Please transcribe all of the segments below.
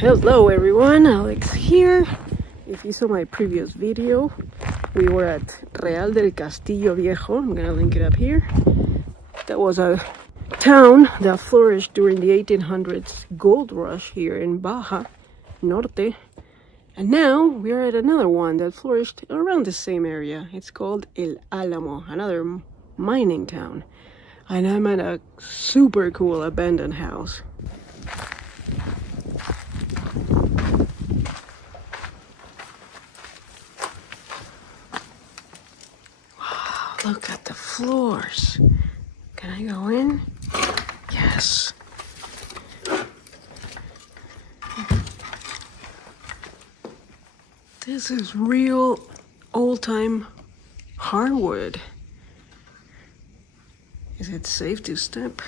Hello everyone, Alex here. If you saw my previous video, we were at Real del Castillo Viejo. I'm gonna link it up here. That was a town that flourished during the 1800s gold rush here in Baja Norte. And now we're at another one that flourished around the same area. It's called El Álamo, another mining town. And I'm at a super cool abandoned house. Wow, look at the floors. Can I go in? Yes. This is real old-time hardwood. Is it safe to step?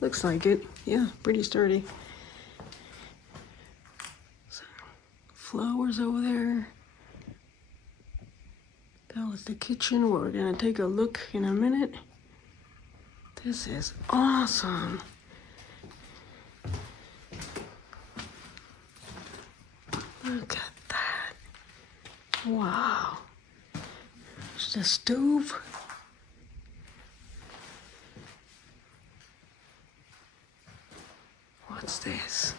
Looks like it. Yeah, pretty sturdy. So, flowers over there. That was the kitchen. We're gonna take a look in a minute. This is awesome. Look at that. Wow. There's the stove. What's this?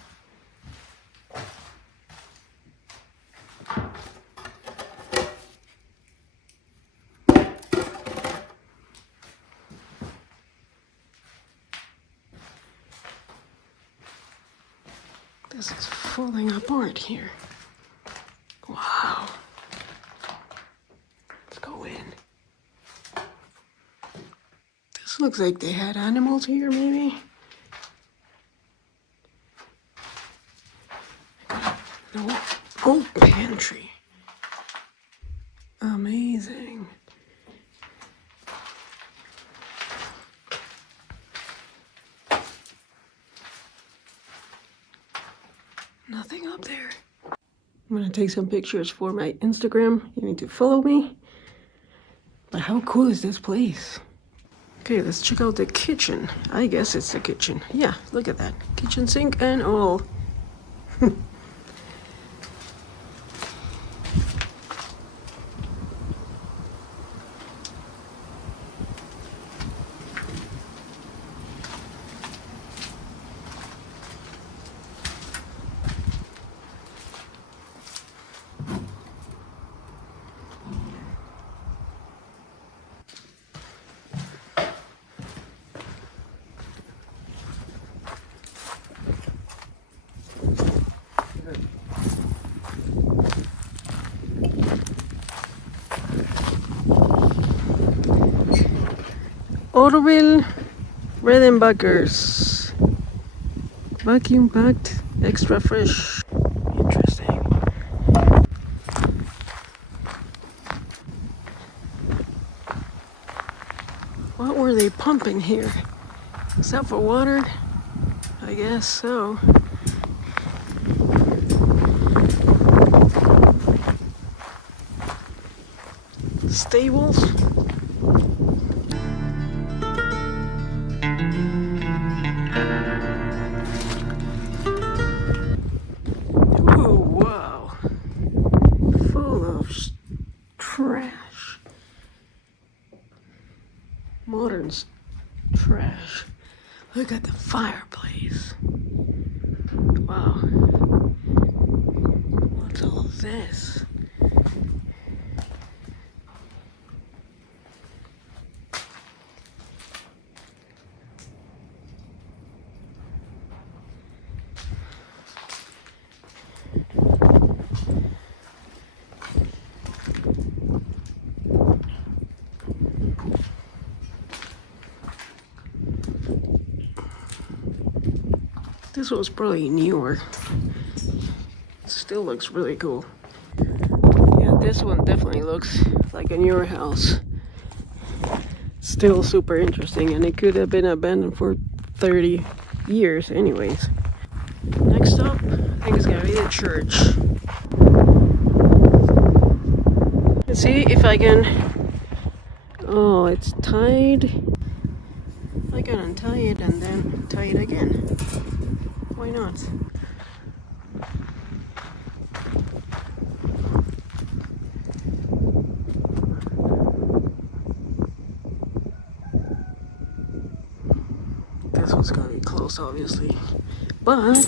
This is falling apart here. Wow. Let's go in. This looks like they had animals here, maybe. No. Oh, pantry. Amazing. Nothing up there. I'm gonna take some pictures for my Instagram. You need to follow me. But how cool is this place? Okay, let's check out the kitchen. I guess it's the kitchen. Yeah, look at that. Kitchen sink and all. Orville Redenbacher's vacuum packed, extra fresh. Interesting. What were they pumping here? Is that for water? I guess so. Stables. Trash. Modern trash. Look at the fireplace. Wow. What's all this? This was probably newer. Still looks really cool. Yeah, this one definitely looks like a newer house. Still super interesting, and it could have been abandoned for 30 years anyways. Next up, I think it's gonna be the church. Let's see if I can... Oh, it's tied. I can untie it and then tie it again. Why not? one's gonna be close, obviously. But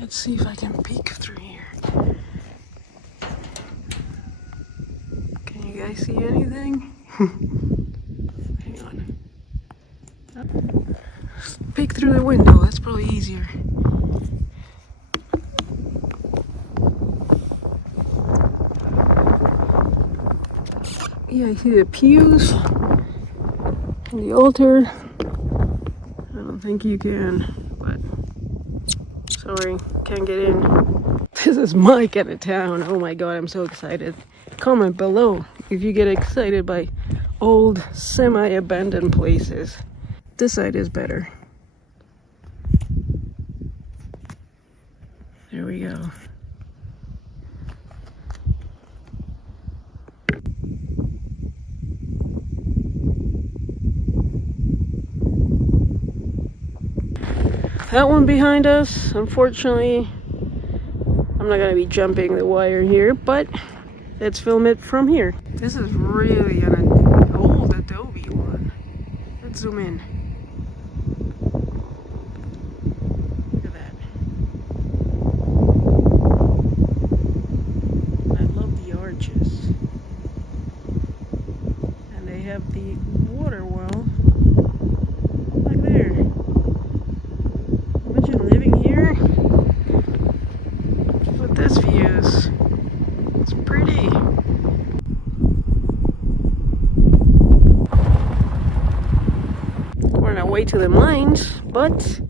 let's see if I can peek through here. Can you guys see anything? Hang on. Peek through the window, that's probably easier. Yeah, I see the pews and the altar. I don't think you can, but sorry, can't get in. This is my kind of town. Oh my god, I'm so excited. Comment below if you get excited by old, semi-abandoned places. This side is better. There we go. That one behind us, unfortunately, I'm not gonna be jumping the wire here, but let's film it from here. This is really an old adobe one. Let's zoom in. Look at that. I love the arches. And they have the water well like there. Imagine living here with this views. It's pretty. We're on our way to the mines, but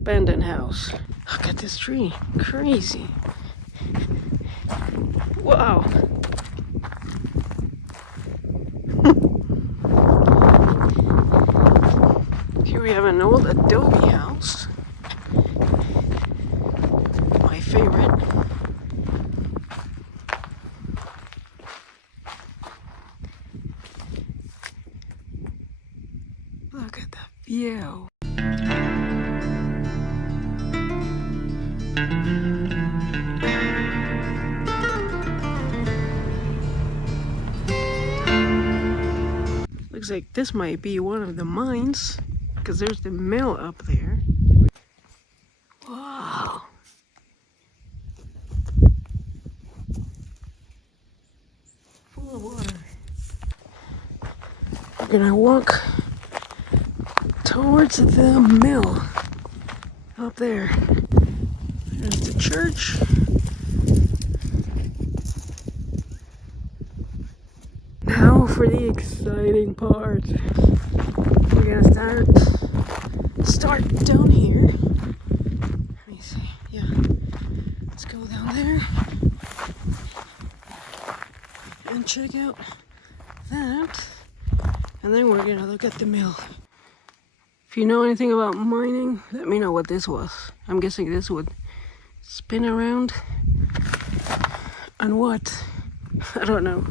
abandoned house. Look at this tree. Crazy. Wow. Here we have an old adobe house. My favorite. Look at that view. Looks like this might be one of the mines, because there's the mill up there. Wow. Full of water. We're gonna walk towards the mill up there. There's the church. Now for the exciting part. We're gonna start down here. Let me see. Yeah. Let's go down there and check out that. And then we're gonna look at the mill. If you know anything about mining, let me know what this was. I'm guessing this would spin around. And what? I don't know.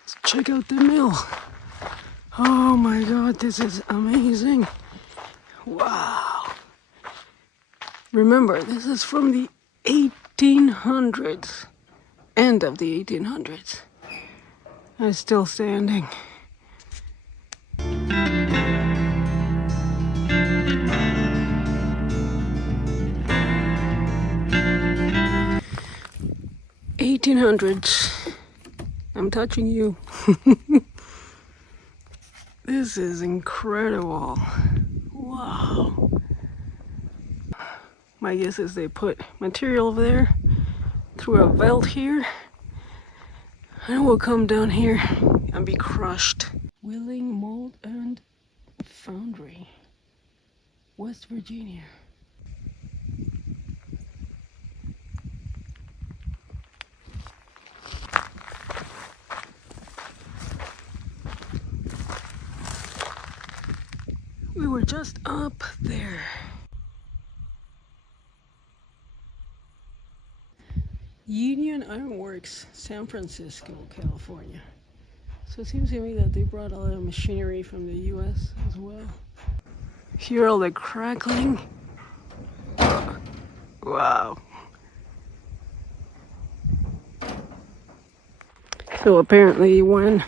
Let's check out the mill. Oh my god, this is amazing. Wow. Remember, this is from the 1800s. End of the 1800s. And it's still standing. $1800s. I'm touching you. This is incredible. Wow. My guess is they put material over there through a belt here, and it will come down here and be crushed. Willing Mold and Foundry, West Virginia. We were just up there. Union Ironworks, San Francisco, California. So it seems to me that they brought a lot of machinery from the US as well. Hear all the crackling? Wow. So apparently when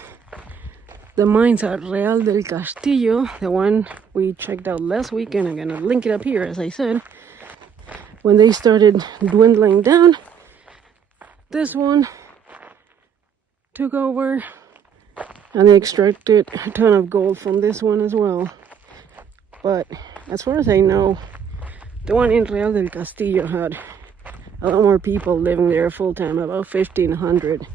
the mines at Real del Castillo, the one we checked out last weekend. I'm gonna link it up here, as I said. When they started dwindling down, this one took over, and they extracted a ton of gold from this one as well. But as far as I know, the one in Real del Castillo had a lot more people living there full time, about 1,500,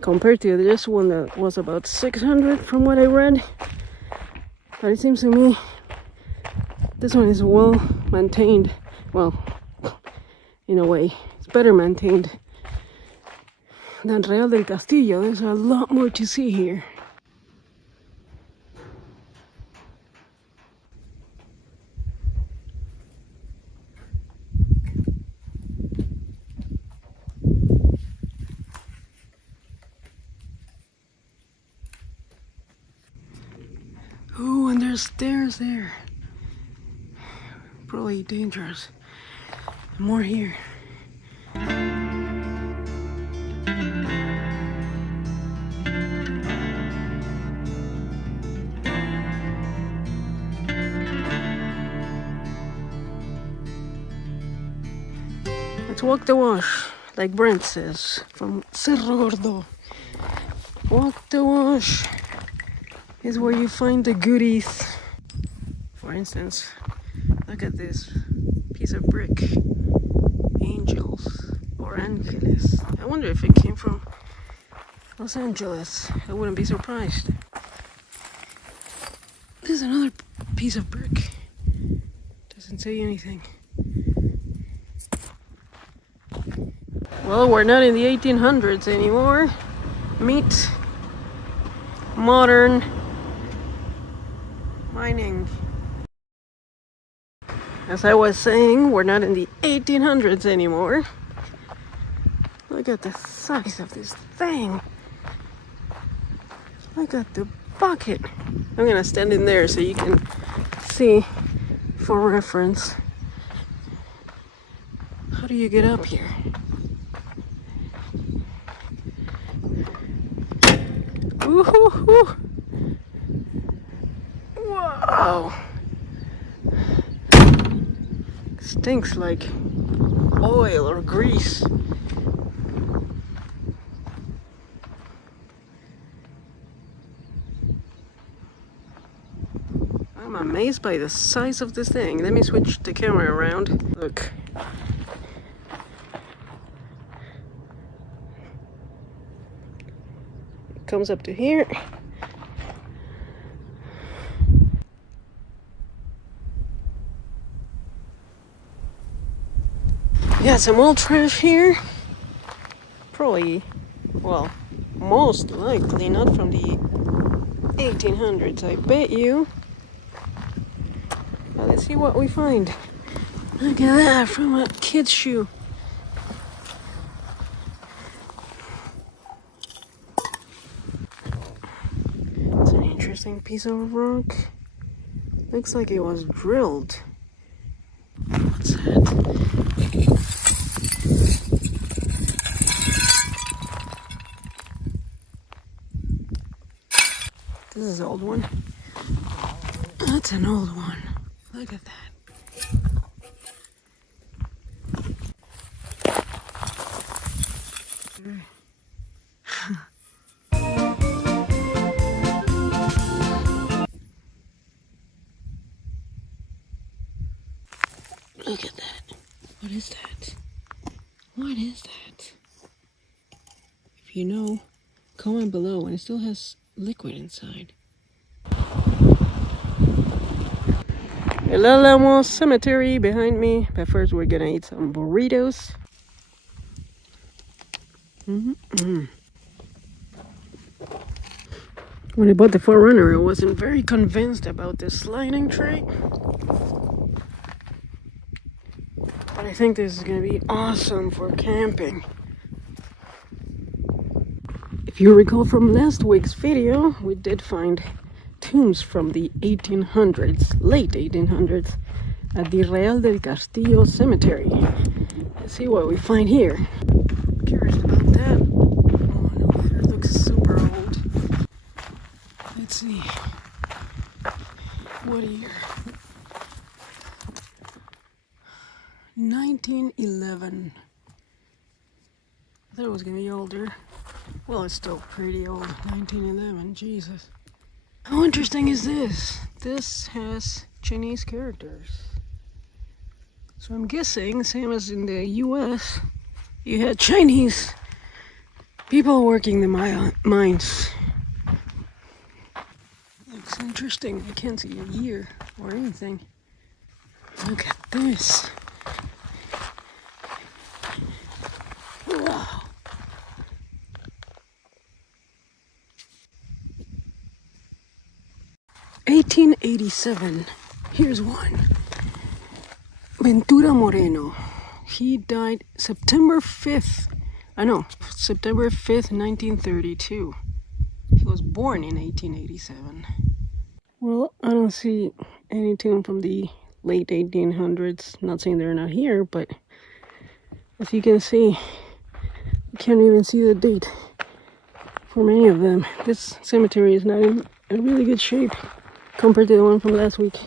compared to this one that was about 600 from what I read. But it seems to me this one is well maintained. Well, in a way, it's better maintained than Real del Castillo. There's a lot more to see here. Oh, and there's stairs there. Probably dangerous. More here. Let's walk the wash, like Brent says, from Cerro Gordo. Walk the wash is where you find the goodies. For instance, look at this piece of brick. Angels or Angeles. I wonder if it came from Los Angeles. I wouldn't be surprised. There's another piece of brick. Doesn't say anything. Well, we're not in the 1800s anymore. Meet modern mining. As I was saying, we're not in the 1800s anymore. Look at the size of this thing. Look at the bucket. I'm gonna stand in there so you can see for reference. How do you get up here? Ooh-hoo-hoo. Wow. Stinks like oil or grease. I'm amazed by the size of this thing. Let me switch the camera around. Look. It comes up to here. Yeah, some old trash here. Probably, well, most likely not from the 1800s, I bet you. Well, let's see what we find. Look at that, from a kid's shoe. It's an interesting piece of rock. Looks like it was drilled. What's that? This is an old one. That's an old one. Look at that. Look at that. What is that? What is that? If you know, comment below. And it still has liquid inside. El Álamo cemetery behind me. But first we're gonna eat some burritos. When I bought the 4Runner, I wasn't very convinced about this sliding tray. But I think this is gonna be awesome for camping. If you recall from last week's video, we did find tombs from the 1800s, late 1800s, at the Real del Castillo cemetery. Let's see what we find here. I'm curious about that. Oh no, that looks super old. I see. What year? 1911. I thought it was gonna be older. Well, it's still pretty old. 1911, Jesus. How interesting is this? This has Chinese characters. So I'm guessing, same as in the US, you had Chinese people working the mines. Looks interesting. I can't see a year or anything. Look at this. Wow. $1887. Here's one. Ventura Moreno. He died September 5th. September 5th, 1932. He was born in 1887. Well, I don't see any tomb from the late 1800s. Not saying they're not here, but as you can see, you can't even see the date for many of them. This cemetery is not in a really good shape compared to the one from last week.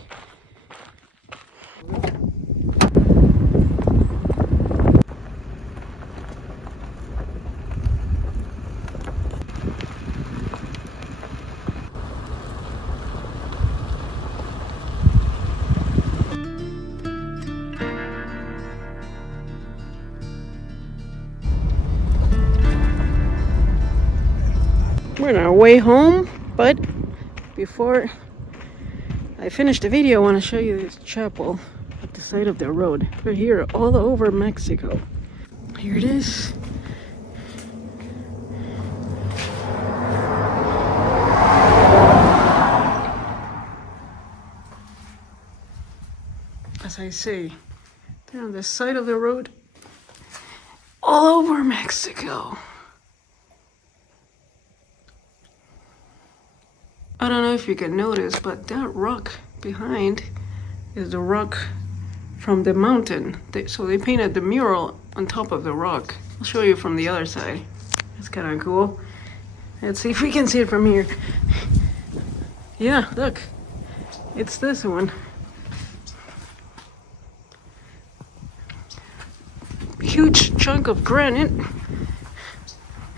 We're on our way home, but before I finish the video, I want to show you this chapel at the side of the road. We're here all over Mexico. Here it is. As I say, they're on the side of the road all over Mexico. I don't know if you can notice, but that rock behind is the rock from the mountain. So they painted the mural on top of the rock. I'll show you from the other side. It's kind of cool. Let's see if we can see it from here. Yeah, look. It's this one. Huge chunk of granite.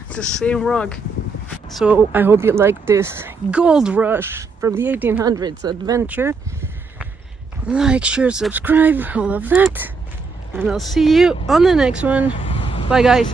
It's the same rock. So I hope you like this gold rush from the 1800s adventure. Like, share, subscribe, all of that. And I'll see you on the next one. Bye, guys.